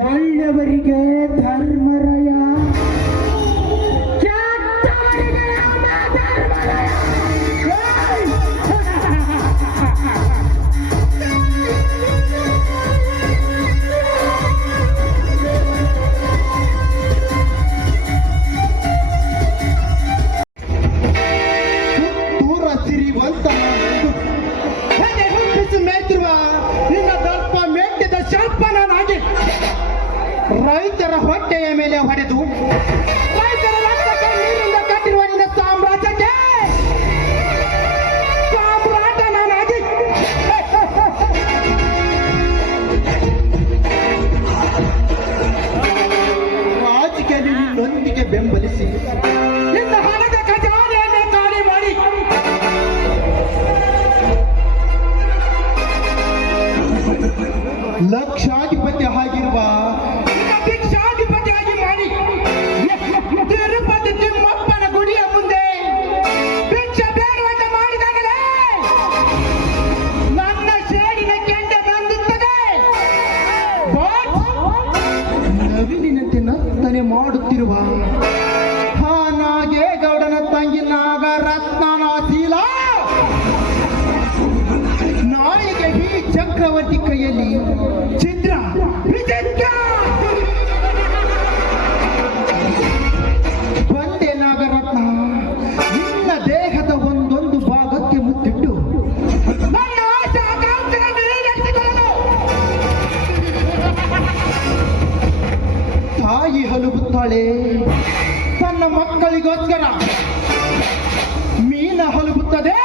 ಒಳ್ಳೆಯವರಿಗೆ ಧರ್ಮರಾಯ, ದೂರ ಸಿರಿವಂತ ಮೇತಿರುವ ನಿನ್ನ ದರ್ಪ ಮೆಟ್ಟಿದ ಶಾಪನಾಗಿ ರೈತರ ಹೊಟ್ಟೆಯ ಮೇಲೆ ಹೊಡೆದು ರೈತರ ರಕ್ತ ಕಣ್ಣೀರಿಂದ ಕಟ್ಟಿರುವ ನಿನ್ನ ಸಾಮ್ರಾಜ್ಯಕ್ಕೆ ಸಾಮ್ರಾಟನಾಗಿ ರಾಜಕೀಯದಲ್ಲಿ ನಿನ್ನೊಂದಿಗೆ ಬೆಂಬಲಿಸಿ ನಿನ್ನ ಹಣದ ಖಜಾನೆಯನ್ನು ಖಾಲಿ ಮಾಡಿ ಲಕ್ಷಾಧಿಪತಿ ಆಗಿರುವ ಭಿಕ್ಷಾಧಿಪತಿಯಾಗಿ ಮಾಡಿ ತಿರುಪತಿ ತಿಮ್ಮಪ್ಪನ ಗುಡಿಯ ಮುಂದೆ ಭಿಕ್ಷೆ ಬೇಡುವಂತೆ ಮಾಡಿದಾಗಲೇ ನನ್ನ ಸೇಡಿನ ಕೆಂಡ ಬಂದುತ್ತದೆ. ನವಿಲಿನಂತೆ ನರ್ತನೆ ಮಾಡುತ್ತಿರುವ ಆ ನಾಗೇಗೌಡನ ತಂಗಿ ನಾಗರತ್ನನ ಶೀಲ ನಾಳೆಗೆ ಈ ಚಕ್ರವರ್ತಿ ಕೈಯಲ್ಲಿ ಚಿತ್ರ ವಿಚಿತ್ರ. ಬಂದೆ ನಾಗರತ್ನ, ನಿನ್ನ ದೇಹದ ಒಂದೊಂದು ಭಾಗಕ್ಕೆ ಮುತ್ತಿಟ್ಟು ನನ್ನ ಆಸೆ ಆಕಾಂಕ್ಷೆಗಳನ್ನು ಈಡೇರಿಸಿಕೊಳ್ಳಲು ತಾಯಿ ಹಲುಬುತ್ತಾಳೆ ತನ್ನ ಮಕ್ಕಳಿಗೋಸ್ಕರ. ಮೀನ ಹಲುಬುತ್ತದೆ